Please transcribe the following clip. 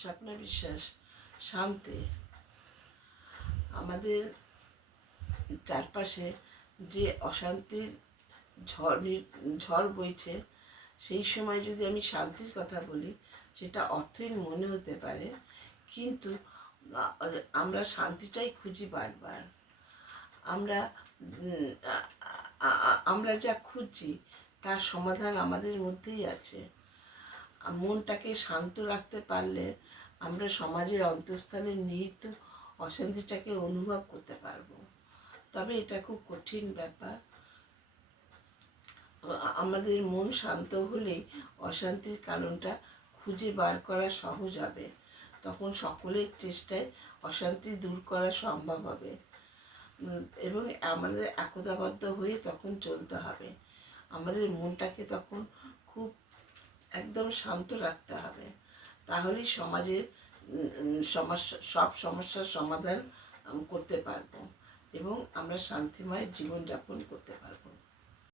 স্বপ্না বিশ্বাস। শান্তি। আমাদের চারপাশে যে অশান্তির ঝড় বইছে, সেই সময় যদি আমি শান্তির কথা বলি, সেটা অর্থহীন মনে হতে পারে, কিন্তু আমরা শান্তিটাই খুঁজি বারবার। আমরা আমরা যা খুঁজছি তার সমাধান আমাদের মধ্যেই আছে। মনটাকে শান্ত রাখতে পারলে আমরা সমাজের অন্তঃস্থলে নিহিত অশান্তিটাকে অনুভব করতে পারবো। তবে এটা খুব কঠিন ব্যাপার। আমাদের মন শান্ত হলেই অশান্তির কারণটা খুঁজে বার করা সহজ হবে। তখন সকলের চেষ্টায় অশান্তি দূর করা সম্ভব হবে এবং আমাদের একতাবদ্ধ হয়ে তখন চলতে হবে। আমাদের মনটাকে তখন খুব একদম শান্ত রাখতে হবে, তাহলেই সমাজের সব সমস্যার সমাধান করতে পারবো এবং আমরা শান্তিময় জীবনযাপন করতে